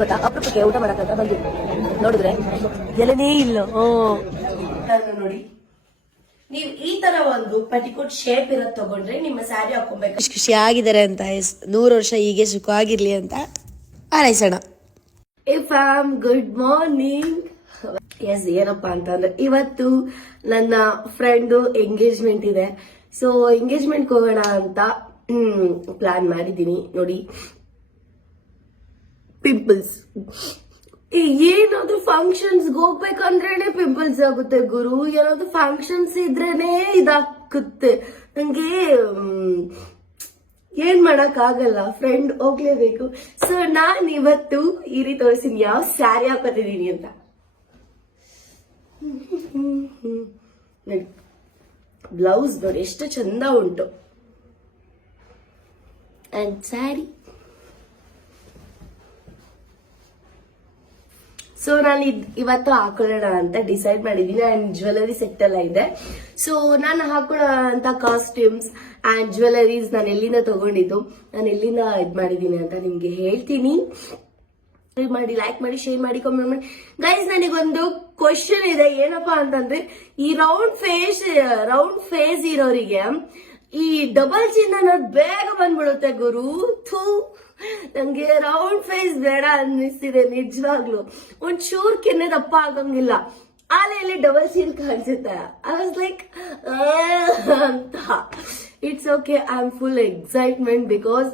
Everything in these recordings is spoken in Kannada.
ಗೊತ್ತಾ, ಅಪರೂಪಕ್ಕೆ ಊಟ ಮಾಡಕ್ಕಂತ ಬಂದಿತ್ತು. ನೋಡಿದ್ರೆ ಎಲೆನೇ ಇಲ್ಲ. ನೋಡಿ, ನೀವು ಈ ತರ ಒಂದು ಪಟಿಕೋಟ್ ಶೇಪ್ ಇರೋದ್ ತಗೊಂಡ್ರೆ ನಿಮ್ಮ ಸ್ಯಾರಿ ಹಾಕೊಬೇಕು. ಖುಷಿ ಆಗಿದ್ದಾರೆ ಅಂತ 100 ವರ್ಷ ಹೀಗೆ ಸುಖವಾಗಿರ್ಲಿ ಅಂತ ಹಾರೈಸೋಣ. If am good morning. Yes, ಏನಪ್ಪಾ ಅಂತಂದ್ರೆ ಇವತ್ತು ನನ್ನ ಫ್ರೆಂಡ್ ಎಂಗೇಜ್ಮೆಂಟ್ ಇದೆ. ಸೊ ಎಂಗೇಜ್ಮೆಂಟ್ ಹೋಗೋಣ ಅಂತ ಪ್ಲಾನ್ ಮಾಡಿದೀನಿ. ನೋಡಿ, ಪಿಂಪಲ್ಸ್. ಏನಾದ್ರು ಫಂಕ್ಷನ್ಸ್ ಹೋಗ್ಬೇಕಂದ್ರೇನೆ ಪಿಂಪಲ್ಸ್ ಆಗುತ್ತೆ ಗುರು. ಏನಾದ್ರು ಫಂಕ್ಷನ್ಸ್ ಇದ್ರೇನೆ ಇದಾಗುತ್ತೆ ನಂಗೆ. ಏನ್ ಮಾಡಕ್ ಆಗಲ್ಲ, ಫ್ರೆಂಡ್ ಹೋಗ್ಲೇಬೇಕು. ಸೊ ನಾನ್ ಇವತ್ತು ಈ ರೀತಿ ತೋರಿಸ್ತೀನಿ ಯಾವ ಸ್ಯಾರಿ ಹಾಕೋತಿದೀನಿ ಅಂತ. ಬ್ಲೌಸ್ ನೋಡಿ ಎಷ್ಟು ಚಂದ ಉಂಟು, ಅಂಡ್ ಸ್ಯಾರಿ. ಸೊ ನಾನು ಇವತ್ತು ಹಾಕೊಳ್ಳೋಣ ಅಂತ ಡಿಸೈಡ್ ಮಾಡಿದೀನಿ. ಅಂಡ್ ಜ್ಯುವೆಲರಿ ಸೆಟ್ ಎಲ್ಲ ಇದೆ. ಸೊ ನಾನು ಹಾಕೊಳ್ಳೋ ಅಂತ ಕಾಸ್ಟ್ಯೂಮ್ಸ್ ಅಂಡ್ ಜ್ಯುವೆಲರೀಸ್ ನಾನು ಎಲ್ಲಿಂದ ತಗೊಂಡಿದ್ದು, ನಾನು ಎಲ್ಲಿಂದ ಇದ್ ಮಾಡಿದೀನಿ ಅಂತ ನಿಮ್ಗೆ ಹೇಳ್ತೀನಿ. ಮಾಡಿ, ಲೈಕ್ ಮಾಡಿ, ಶೇರ್ ಮಾಡಿ, ಕಮೆಂಟ್ ಮಾಡಿ. ಗೈಸ್, ನನಗೊಂದು ಕ್ವಶನ್ ಇದೆ. ಏನಪ್ಪಾ ಅಂತಂದ್ರೆ, ಈ ರೌಂಡ್ ಫೇಸ್ ಇರೋರಿಗೆ ಈ ಡಬಲ್ ಚಿನ್ ಅನ್ನೋದು ಬೇಗ ಬಂದ್ಬಿಡುತ್ತೆ ಗುರು. ಥೂ, ನಂಗೆ ರೌಂಡ್ ಫೇಸ್ ಬೇಡ ಅನ್ನಿಸ್ತಿದೆ ನಿಜವಾಗ್ಲು. ಒಂಚೂರ್ ಕೆನ್ನೆ ದಪ್ಪ ಆಗಂಗಿಲ್ಲ, ಆಲೆಯಲ್ಲಿ ಡಬಲ್ ಚಿನ್ ಕಾಣಿಸುತ್ತೆ. ಐ ವಾಸ್ ಲೈಕ್ ಅಂತ. It's okay, I am full excitement because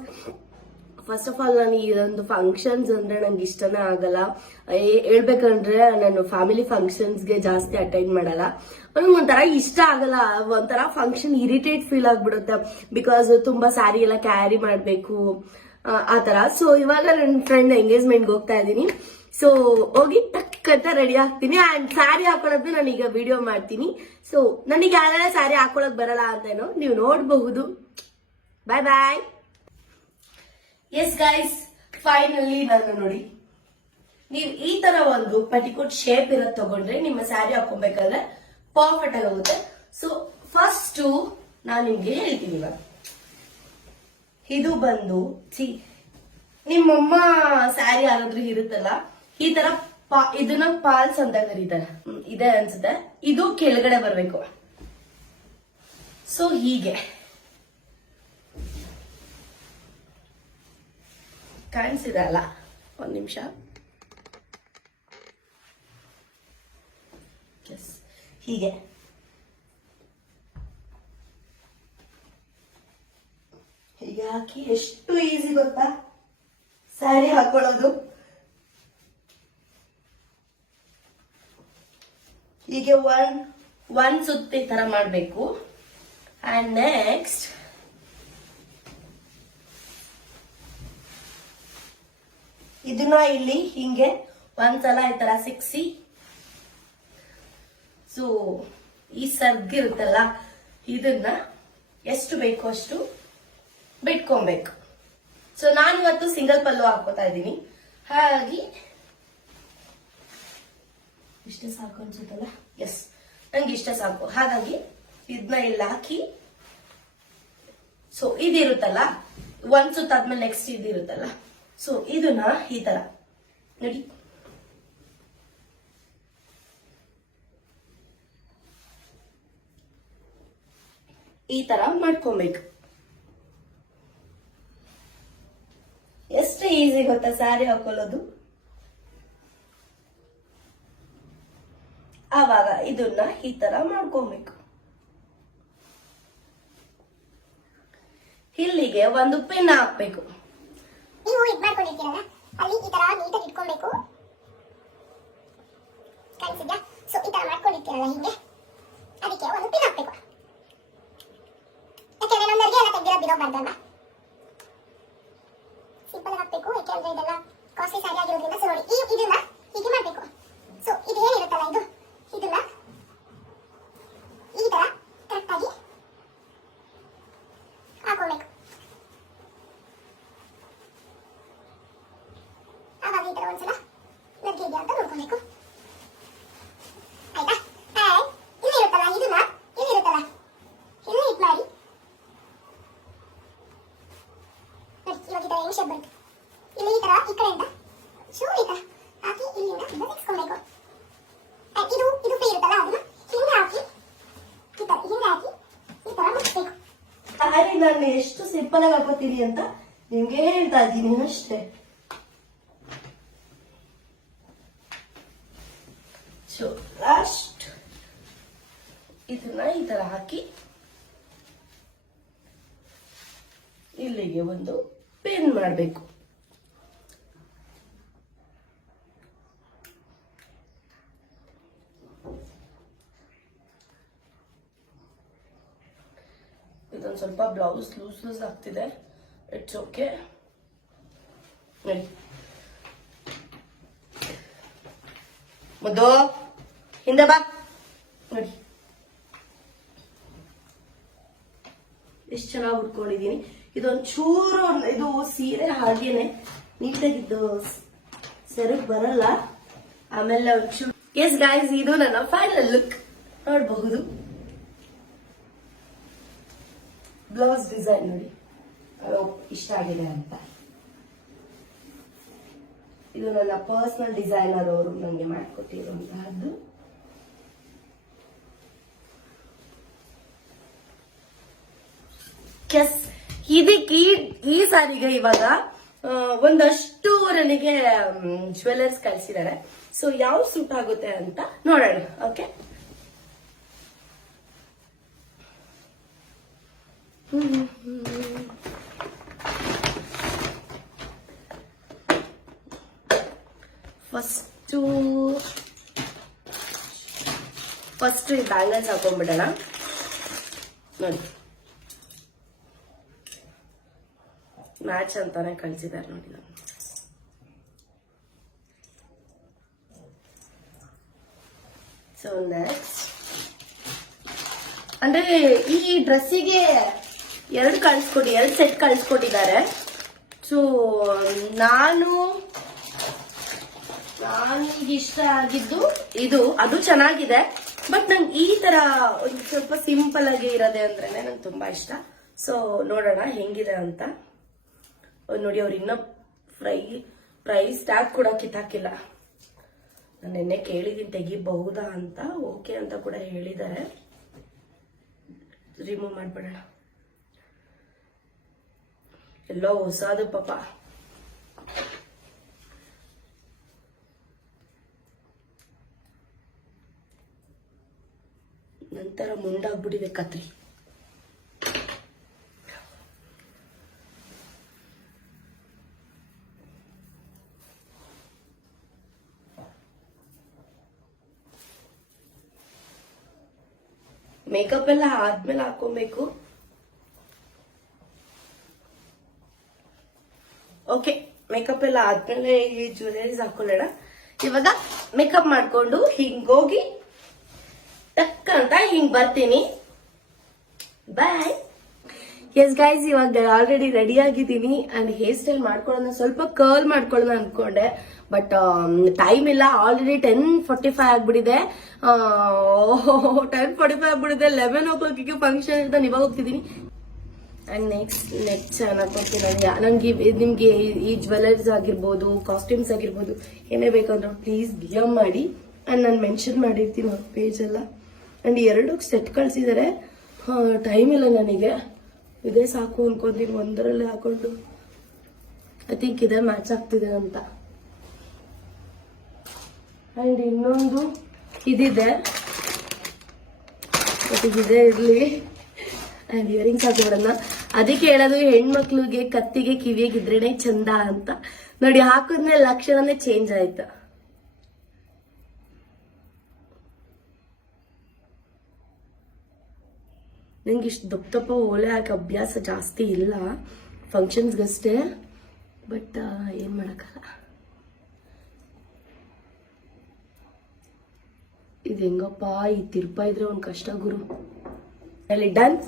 first of all ನಾನು ಈ ಒಂದು ಫಂಕ್ಷನ್ಸ್ ಅಂದ್ರೆ ನಂಗೆ ಇಷ್ಟನೇ ಆಗಲ್ಲ. ಹೇಳ್ಬೇಕಂದ್ರೆ ನಾನು ಫ್ಯಾಮಿಲಿ ಫಂಕ್ಷನ್ಸ್ಗೆ ಜಾಸ್ತಿ ಅಟೆಂಡ್ ಮಾಡಲ್ಲ. ಒಂಥರ ಇಷ್ಟ ಆಗಲ್ಲ. ಒಂಥರ ಫಂಕ್ಷನ್ ಇರಿಟೇಟ್ ಫೀಲ್ ಆಗ್ಬಿಡುತ್ತೆ ಬಿಕಾಸ್ ತುಂಬಾ ಸ್ಯಾರಿ ಎಲ್ಲ ಕ್ಯಾರಿ ಮಾಡ್ಬೇಕು ಆತರ. ಸೊ ಇವಾಗ ನನ್ನ ಫ್ರೆಂಡ್ ಎಂಗೇಜ್ಮೆಂಟ್ಗೆ ಹೋಗ್ತಾ ಇದ್ದೀನಿ. ಸೊ ಹೋಗಿ ಟಕ್ ಅಂತ ರೆಡಿ ಆಗ್ತೀನಿ. ಅಂಡ್ ಸ್ಯಾರಿ ಹಾಕೊಳ್ಳೋದು ನಾನು ಈಗ ವಿಡಿಯೋ ಮಾಡ್ತೀನಿ. ಸೊ ನನಗೆ ಯಾರೆಲ್ಲ ಸ್ಯಾರಿ ಹಾಕೊಳಕ್ ಬರಲ್ಲ ಅಂತೇನೋ ನೀವು ನೋಡಬಹುದು. ಬಾಯ್ ಬಾಯ್. ಎಸ್ ಗೈಸ್, ಫೈನಲಿ ನಾನು ನೋಡಿ, ನೀವು ಈ ತರ ಒಂದು ಪಟಿಕೋಟ್ ಶೇಪ್ ಇರೋದ್ ತಗೊಂಡ್ರೆ ನಿಮ್ಮ ಸ್ಯಾರಿ ಹಾಕೊಬೇಕಾದ್ರೆ ಪರ್ಫೆಕ್ಟ್ ಆಗುತ್ತೆ. ಸೊ ಫಸ್ಟ್ ನಾನು ನಿಮ್ಗೆ ಹೇಳ್ತೀನಿ. ಇವಾಗ ಇದು ಬಂದು ನಿಮ್ಮಮ್ಮ ಸ್ಯಾರಿ ಯಾರಾದ್ರೂ ಇರುತ್ತಲ್ಲ, ಈ ತರ ಇದನ್ನ ಪಾಲ್ಸ್ ಅಂತ ಕರೀತಾರೆ. ಇದೆ ಅನ್ಸುತ್ತೆ. ಇದು ಕೆಳಗಡೆ ಬರ್ಬೇಕು. ಸೊ ಹೀಗೆ ಕಾಣಿಸಿದೆ ಅಲ್ಲ, ಒಂದ್ ನಿಮಿಷ. ಹೀಗೆ ಹೀಗೆ ಹಾಕಿ ಎಷ್ಟು ಈಸಿ ಗೊತ್ತಾ ಸ್ಯಾರಿ ಹಾಕೊಳ್ಳೋದು. ಹೀಗೆ ಒಂದ್ ಸುತ್ತಿ ತರ ಮಾಡ್ಬೇಕು. ಅಂಡ್ ನೆಕ್ಸ್ಟ್ ಇದನ್ನ ಇಲ್ಲಿ ಹಿಂಗೆ ಒಂದ್ಸಲ ಈ ತರ ಸಿಕ್ಸಿ, ಸೊ ಈ ಸರ್ಗಿರುತ್ತಲ್ಲ ಇದನ್ನ ಎಷ್ಟು ಬೇಕೋ ಅಷ್ಟು ಬಿಟ್ಕೊಬೇಕು. ಸೊ ನಾನಿವತ್ತು ಸಿಂಗಲ್ ಪಲ್ಲು ಹಾಕೋತಾ ಇದ್ದೀನಿ. ಹಾಗಾಗಿ ಇಷ್ಟೇ ಸಾಕು ಅನ್ಸುತ್ತಲ್ಲ. ಎಸ್, ನಂಗೆ ಇಷ್ಟ ಸಾಕು. ಹಾಗಾಗಿ ಇದನ್ನ ಇಲ್ಲಿ ಹಾಕಿ, ಸೊ ಇದಿರುತ್ತಲ್ಲ ಒಂದ್ ಸುತ್ತಾದ್ಮೇಲೆ ನೆಕ್ಸ್ಟ್ ಇದಿರುತ್ತಲ್ಲ, ಸೊ ಇದನ್ನ ಈ ತರ ನೋಡಿ, ಈ ತರ ಮಾಡ್ಕೊಬೇಕು. ಎಷ್ಟು ಈಸಿ ಗೊತ್ತಾ ಸ್ಯಾರಿ ಹಾಕೊಳ್ಳೋದು. ಆವಾಗ ಇದನ್ನ ಈ ತರ ಮಾಡ್ಕೊಬೇಕು. ಇಲ್ಲಿಗೆ ಒಂದು ಪಿನ್ ಹಾಕ್ಬೇಕು. ನೀವು ಇದು ಮಾಡ್ಕೊಂಡಿರ್ತೀರಲ್ಲ, ಅಲ್ಲಿ ಈ ತರ ನೀಟಾಗಿ ಇಟ್ಕೊಬೇಕು. ಕಾಣಿಸಿದ್ಯಾ? ಸೊ ಈ ತರ ಮಾಡ್ಕೊಂಡಿರ್ತೀರಲ್ಲ ಹಿಂಗೆ, ಅದಕ್ಕೆ ಒಂದು ಪಿನ್ ಹಾಕ್ಬೇಕು. ಯಾಕೆಂದ್ರೆ ನಮ್ಮರಿಗೆ ಎಲ್ಲ ತೆಗ್ದಿರೋ ಬಿಡೋಬಾರ್ದಲ್ಲ, ಸಿಂಪಲ್ ಹಾಕ್ಬೇಕು. ಯಾಕೆಂದ್ರೆ ಇದೆಲ್ಲ ಕಾಸ್ಟ್ಲಿ ಸ್ಯಾರಿ ಆಗಿರೋದ್ರಿಂದ. ಸೊ ನೋಡಿ, ಇದನ್ನ ಹೀಗೆ ಮಾಡ್ಬೇಕು. ಸೊ ಇದು ಏನಿರುತ್ತಲ್ಲ, ಇದನ್ನ ಈ ತರ ಕರೆಕ್ಟ್ ಆಗಿ ಹಾಕೋಬೇಕು. ಆವಾಗ ಈ ತರ ಒಂದ್ಸಲ ನರ್ಗೆ ಇದೆಯಾ ಅಂತ ನೋಡ್ಕೊಬೇಕು. ಆಯ್ತಾ? ಇಲ್ಲಿ ಇರುತ್ತಲ್ಲ, ಇದನ್ನ ಇಲ್ಲಿರುತ್ತಲ್ಲ, ಇಲ್ಲಿ ಇಟ್ ಮಾಡಿ ನೋಡಿ. ಇವಾಗ ಈ ತರ ಹೆಂಗ್ ಶೇಪ್ ಬರುತ್ತೆ. ಇಲ್ಲಿ ಈ ತರ ಈ ಕಡೆಯಿಂದ ಶೂ ಈ ನಾನು ಎಷ್ಟು ಸಿಂಪಲ್ ಆಗಿ ಹಾಕೋತೀನಿ ಅಂತ ನಿಮ್ಗೆ ಹೇಳ್ತಾ ಇದ್ದೀನಿ ಅಷ್ಟೇ. ಸೊ ಲಾಸ್ಟ್ ಇದನ್ನ ಈ ತರ ಹಾಕಿ ಇಲ್ಲಿಗೆ ಒಂದು ಪಿನ್ ಮಾಡಬೇಕು. ಇದೊಂದು ಸ್ವಲ್ಪ ಬ್ಲೌಸ್ ಲೂಸ್ ಆಗ್ತಿದೆ, ಇಟ್ಸ್ ಓಕೆ. ನೋಡಿ ಮುದ್ದು ಹಿಂದೆ ಬಾ. ನೋಡಿ ಎಷ್ಟು ಚೆನ್ನಾಗಿ ಉಟ್ಕೊಂಡಿದೀನಿ. ಇದೊಂದು ಚೂರು ಇದು ಸೀರೆ ಹಾಗೇನೆ ನೀಟಾಗಿದ್ದು ಸೆರಗ್ ಬರಲ್ಲ. ಆಮೇಲೆ ಒಂಚೂರು ಎಸ್ ಗೈಸ್, ಇದು ನನ್ನ ಫೈನಲ್ ಲುಕ್ ನೋಡಬಹುದು. ಬ್ಲೌಸ್ ಡಿಸೈನ್ ನೋಡಿ ಇಷ್ಟ ಆಗಿದೆ ಅಂತ. ಇದು ನನ್ನ ಪರ್ಸನಲ್ ಡಿಸೈನರ್ ಅವರು ನನಗೆ ಮಾಡಿಕೊಟ್ಟಿರುವಂತಹದ್ದು. ಇದಕ್ಕೆ ಈ ಸಾರಿಗೆ ಇವಾಗ ಒಂದಷ್ಟು ನನಗೆ ಜ್ಯುವೆಲರ್ಸ್ ಕಳಿಸಿದ್ದಾರೆ. ಸೊ ಯಾವ ಸೂಟ್ ಆಗುತ್ತೆ ಅಂತ ನೋಡೋಣ. ಓಕೆ, ಫಸ್ಟ್ ಈ ಬ್ಯಾಂಗಲ್ಸ್ ಹಾಕೊಂಡ್ಬಿಡೋಣ. ನೋಡಿ ಮ್ಯಾಚ್ ಅಂತಾನೆ ಕಳಿಸಿದ್ದಾರೆ ನೋಡಿ. ಸೊ ನೆಕ್ಸ್ಟ್ ಅಂದ್ರೆ ಈ ಡ್ರೆಸ್ಸಿಗೆ ಎರಡು ಸೆಟ್ ಕಳಿಸ್ಕೊಟ್ಟಿದ್ದಾರೆ. ಸೊ ನನಗೆ ಇಷ್ಟ ಆಗಿದ್ದು ಅದು ಚೆನ್ನಾಗಿದೆ. ಬಟ್ ನಂಗೆ ಈ ತರ ಒಂದು ಸ್ವಲ್ಪ ಸಿಂಪಲ್ ಆಗಿ ಇರೋದೆ ಅಂದ್ರೇನೆ ನಂಗೆ ತುಂಬಾ ಇಷ್ಟ. ಸೊ ನೋಡೋಣ ಹೆಂಗಿದೆ ಅಂತ. ನೋಡಿ ಅವ್ರು ಇನ್ನ ಪ್ರೈಸ್ ಟ್ಯಾಗ್ ಕೂಡ ಕಿತ್ತಾಕಿಲ್ಲ. ನಾನು ನಿನ್ನೆ ಕೇಳಿದೀನಿ ತೆಗಿಬಹುದಾ ಅಂತ, ಓಕೆ ಅಂತ ಕೂಡ ಹೇಳಿದ್ದಾರೆ. ರಿಮೂವ್ ಮಾಡ್ಬಿಡೋಣ. ಎಲ್ಲೋ ಹೊಸದು ಪಾಪ. ನಂತರ ಮುಂಡಾಗ್ಬಿಟ್ಟಿದೆ ಕತ್ರಿ. ಮೇಕಪ್ ಎಲ್ಲ ಆದ್ಮೇಲೆ ಹಾಕೊಬೇಕು. ಓಕೆ, ಮೇಕಪ್ ಎಲ್ಲ ಆದ್ಮೇಲೆ ಈ ಜ್ಯುವೆಲರೀಸ್ ಹಾಕೊಳ್ಳೋಣ. ಇವಾಗ ಮೇಕಪ್ ಮಾಡ್ಕೊಂಡು ಹಿಂಗೋಗಿ ಟಕ್ ಅಂತ ಹಿಂಗ್ ಬರ್ತೀನಿ. ಬಾಯ್. ಎಸ್ ಗೈಸ್, ಇವಾಗ ಆಲ್ರೆಡಿ ರೆಡಿ ಆಗಿದ್ದೀನಿ ಅಂಡ್ ಹೇರ್ ಸ್ಟೈಲ್ ಮಾಡ್ಕೊಳ್ಳೋಣ, ಸ್ವಲ್ಪ ಕರ್ಲ್ ಮಾಡ್ಕೊಳ್ಳೋಣ ಅನ್ಕೊಂಡೆ. ಬಟ್ ಟೈಮ್ ಇಲ್ಲ. ಆಲ್ರೆಡಿ 10:45 ಆಗ್ಬಿಟ್ಟಿದೆ. 10:45 ಆಗ್ಬಿಟ್ಟಿದೆ. 11 ಫಂಕ್ಷನ್ ಅಂತ ಇವಾಗ ಹೋಗ್ತಿದ್ದೀನಿ. ಅಂಡ್ ನೆಕ್ಸ್ಟ್ ಚೆನ್ನಾಗಿ ನಂಗೆ ನಿಮ್ಗೆ ಈ ಜ್ಯುವೆಲರ್ಸ್ ಆಗಿರ್ಬೋದು, ಕಾಸ್ಟ್ಯೂಮ್ಸ್ ಆಗಿರ್ಬೋದು, ಏನೇ ಬೇಕಂದ್ರೆ ಪ್ಲೀಸ್ DM ಮಾಡಿ. ಅಂಡ್ ನಾನು ಮೆನ್ಷನ್ ಮಾಡಿರ್ತೀನಿ ಅವ್ರ ಪೇಜ್ ಎಲ್ಲ. ಅಂಡ್ 2 ಸೆಟ್ ಕಳ್ಸಿದ್ದಾರೆ. ಟೈಮ್ ಇಲ್ಲ ನನಗೆ. ಇದೇ ಸಾಕು ಅನ್ಕೊಂತೀನಿ. ಒಂದರಲ್ಲೇ ಹಾಕೊಂಡು ಐ ಥಿಂಕ್ ಇದೇ ಮ್ಯಾಚ್ ಆಗ್ತಿದೆ ಅಂತ. ಅಂಡ್ ಇನ್ನೊಂದು ಇದಿದೆ, ಇದೇ ಇರ್ಲಿ. ಅಂಡ್ ಇಯರಿಂಗ್ಸ್ ಹಾಕೋಣ. ಅದಕ್ಕೆ ಹೇಳೋದು ಹೆಣ್ಮಕ್ಳಿಗೆ ಕತ್ತಿಗೆ ಕಿವಿಗೆ ಇದ್ರೇನೆ ಚಂದ ಅಂತ. ನೋಡಿ ಹಾಕಿದ್ಮೇಲೆ ಲಕ್ಷಣನೇ ಚೇಂಜ್ ಆಯ್ತು. ನಂಗೆ ಇಷ್ಟು ದಪ್ಪ ಓಲೆ ಹಾಕಿ ಅಭ್ಯಾಸ ಜಾಸ್ತಿ ಇಲ್ಲ, ಫಂಕ್ಷನ್ಸ್ಗಷ್ಟೇ. ಬಟ್ ಏನ್ ಮಾಡಕ್ಕಲ್ಲ. ಇದು ಹೆಂಗಪ್ಪ ಈ ತಿರ್ಪ ಇದ್ರೆ ಒಂದ್ ಕಷ್ಟ ಗುರು. ಅಲ್ಲಿ ಡನ್.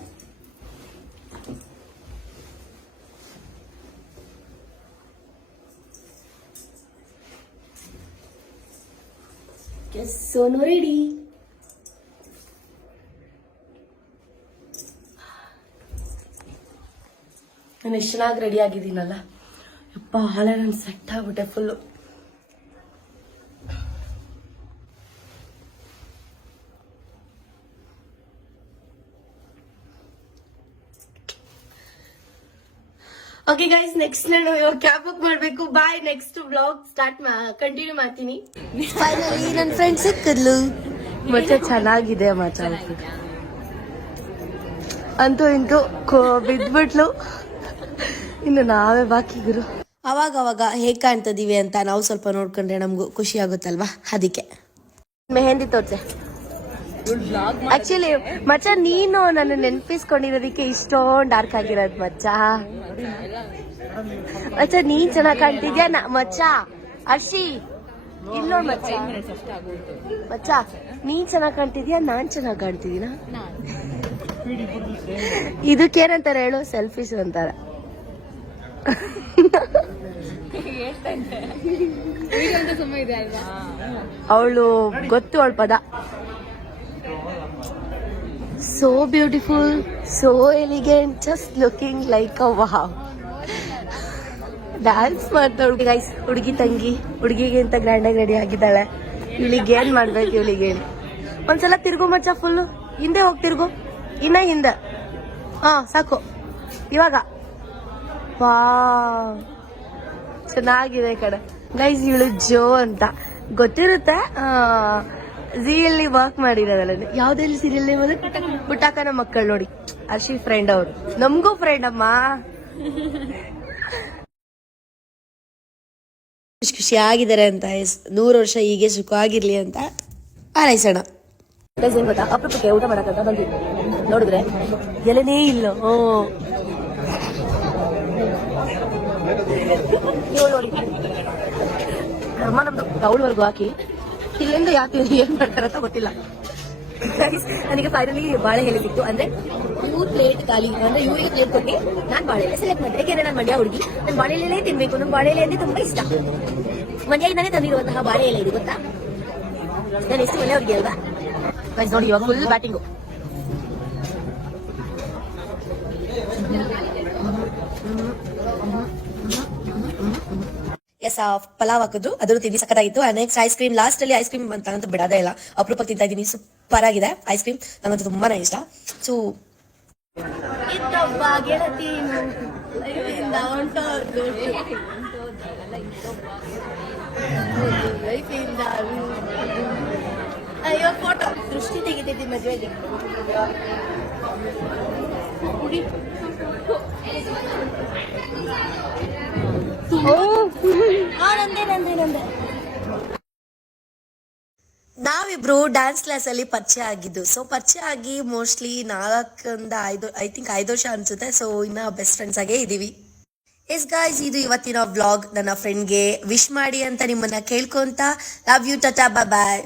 ಸೋನು ರೆಡಿ. ನಾನು ಎಷ್ಟು ಚೆನ್ನಾಗಿ ರೆಡಿ ಆಗಿದ್ದೀನಲ್ಲ ಯಪ್ಪ. ಹಾಲೆ ನಾನು ಸೆಟ್ ಆಗ್ಬಿಟ್ಟೆ ಫುಲ್ಲು. ಓಕೆ ಗೈಸ್, ನೆಕ್ಸ್ಟ್ ನಾನು ಕ್ಯಾಬ್ ಬುಕ್ ಮಾಡ್ಬೇಕು. ಬಾಯ್. ನೆಕ್ಸ್ಟ್ ಬ್ಲಾಗ್ ಕಂಟಿನ್ಯೂ ಮಾಡ್ತೀನಿ. ಫೈನಲಿ ನನ್ನ ಫ್ರೆಂಡ್ ಸಿಕ್ಕಿದ್ಲು. ಮತ್ತೆ ಚೆನ್ನಾಗಿದೆ ಮಚ್ಚ. ಅಂತೂ ಇಂತೂ ಬಿದ್ಬಿಟ್ಲು. ಇನ್ನು ನಾವೇ ಬಾಕಿ ಗುರು. ಅವಾಗ ಹೇಗ್ ಕಾಣ್ತದೀವಿ ಅಂತ ನಾವು ಸ್ವಲ್ಪ ನೋಡ್ಕೊಂಡ್ರೆ ನಮ್ಗೂ ಖುಷಿ ಆಗುತ್ತಲ್ವಾ, ಅದಕ್ಕೆ. ಮೆಹಂದಿ ತೋರ್ಸೆ. ಆಕ್ಚುಲಿ ಮಚ್ಚ ನೀನು ನನ್ನ ನೆನ್ಪಿಸ್ಕೊಂಡಿರೋದಕ್ಕೆ ಇಷ್ಟೊಂದು ಡಾರ್ಕ್ ಆಗಿರೋದು ಮಚ್ಚ. ಮಚ್ಚ ನೀನ್ ಚೆನ್ನಾಗ್ ಕಾಣ್ತಿದ್ಯಾ ಮಚ್ಚ. ಅರ್ಷಿ ಇಲ್ಲೋ ಮಚ್ಚ. ಮಚ್ಚ ನೀನ್ ಚೆನ್ನಾಗ್ ಕಾಣ್ತಿದ್ಯಾ, ನಾನ್ ಚೆನ್ನಾಗ್ ಕಾಣ್ತಿದೀನ? ಇದಕ್ಕೇನಂತಾರೆ ಹೇಳು? ಸೆಲ್ಫೀಸ್ ಅಂತಾರ. ಅವಳು ಗೊತ್ತು ಅವಳ ಪದ. So beautiful, so elegant, just looking like a wow. Dance ಮಾಡ್ತಾಳು ಗೈಸ್. ಹುಡುಗಿ ತಂಗಿ ಹುಡುಗಿಗೆ ಅಂತ ಗ್ರ್ಯಾಂಡ್ ಆಗಿ ರೆಡಿ ಆಗಿದ್ದಾಳೆ. ಇವಳಿಗೆ ಏನ್ ಮಾಡ್ಬೇಕು ಇವಳಿಗೆ ಹೇಳಿ. ಒಂದ್ಸಲ ತಿರ್ಗು ಮಚ್ಚ, ಫುಲ್ ಹಿಂದೆ ಹೋಗಿ ತಿರ್ಗು. ಇನ್ನ ಹಿಂದೆ. ಹಾ ಸಾಕು. ಇವಾಗ ವಾ ಚೆನ್ನಾಗಿದೆ ಕಡೆ ಗೈಸ್. ಇವಳು ಜೋ ಅಂತ ಗೊತ್ತಿರುತ್ತೆ. ಝೀಯಲ್ಲಿ ವರ್ಕ್ ಮಾಡಿರೋದಲ್ಲ. ಯಾವ್ದೆಲ್ಲಿ ಸೀರಿಯಲ್ ಪುಟ್ಟಾಕನ ಮಕ್ಕಳು ನೋಡಿ. ಅರ್ಷಿ ಫ್ರೆಂಡ್ ಅವರು, ನಮಗೂ ಫ್ರೆಂಡ್ ಅಮ್ಮ. ಖುಷಿಯಾಗಿದ್ದಾರೆ ಅಂತ, 100 ವರ್ಷ ಹೀಗೆ ಸುಖವಾಗಿರ್ಲಿ ಅಂತ ಹಾರೈಸೋಣ. ಏನ್ ಗೊತ್ತಾ, ಅಪರೂಪಕ್ಕೆ ಊಟ ಮಾಡಕ್ಕಂತ ಬಂದಿದ್ವಿ. ನೋಡಿದ್ರೆ ಎಲೆನೇ ಇಲ್ಲ. ನೋಡಿ ಅಮ್ಮ ನಮ್ದು ಅವಳವರೆಗೂ ಹಾಕಿ ಇಲ್ಲಿಂದ ಯಾಕೆ ಏನ್ ಮಾಡ್ತಾರಂತ ಗೊತ್ತಿಲ್ಲ. ನನಗೆ ಫೈನಲಿ ಬಾಳೆ ಎಲೆ ಸಿಕ್ತು. ಅಂದ್ರೆ ಇವ್ರ ಪ್ಲೇಟ್ ಖಾಲಿ, ಅಂದ್ರೆ ಇವರಿಗೆ ಪ್ಲೇಟ್ ಕೊಟ್ಟು ನಾನು ಬಾಳೆ ಎಲೆ ಸೆಲೆಕ್ಟ್ ಮಾಡಿದೆ. ಯಾಕೆಂದ್ರೆ ನಾನು ಮಂಡ್ಯ ಹುಡುಗಿ, ನಾನು ಬಾಳೆ ಎಲೆ ತಿನ್ಬೇಕು. ನನ್ ಬಾಳೆ ಎಲೆ ಅಂದ್ರೆ ತುಂಬಾ ಇಷ್ಟ. ಮಂಡ್ಯದಿಂದಾನೇ ತಂದಿರುವಂತಹ ಬಾಳೆ ಎಲೆ ಇದು, ಗೊತ್ತಾ? ನಾನು ಎಷ್ಟು ಒಳ್ಳೆ ಹುಡುಗಿ ಅಲ್ವಾ? ನೋಡಿ ಇವಾಗ ಫುಲ್ ಬ್ಯಾಟಿಂಗು. ಎಸ್ ಪಲಾವ್ ಹಾಕಿದ್ರು, ಅದನ್ನು ತಿಂಡಿ ಸಕ್ಕತ್ತಾಗಿತ್ತು. Next ice cream. ಲಾಸ್ಟ್ ಅಲ್ಲಿ ಐಸ್ ಕ್ರೀಮ್ ಅಂತ ಬಿಡೋದೇ ಇಲ್ಲ. ಅಪರೂಪ ತಿಂತಾ ಇದೀನಿ. ಸೂಪರ್ ಆಗಿದೆ ಐಸ್ ಕ್ರೀಮ್, ನಂಗಂತೂ ತುಂಬಾನೇ ಇಷ್ಟ. ಸೊ ಅಯ್ಯೋ ಫೋಟೋ ದೃಷ್ಟಿ ತೆಗಿತೈತಿ ಮದುವೆಗೆ. ನಂದೇ ನಾವಿಬ್ರು ಡ್ಯಾನ್ಸ್ ಕ್ಲಾಸ್ ಅಲ್ಲಿ ಪರಿಚಯ ಆಗಿದ್ದು. ಸೊ ಪರಿಚಯ ಆಗಿ ಮೋಸ್ಟ್ಲಿ 5 ವರ್ಷ ಅನ್ಸುತ್ತೆ. ಸೊ ಇನ್ನ ಬೆಸ್ಟ್ ಫ್ರೆಂಡ್ಸ್ ಆಗೇ ಇದೀವಿ. ಎಸ್ ಗಾಯ್ಸ್, ಇದು ಇವತ್ತಿನ ವ್ಲಾಗ್. ನನ್ನ ಫ್ರೆಂಡ್ಗೆ ವಿಶ್ ಮಾಡಿ ಅಂತ ನಿಮ್ಮನ್ನ ಕೇಳ್ಕೊಂತ love you, tata, bye bye.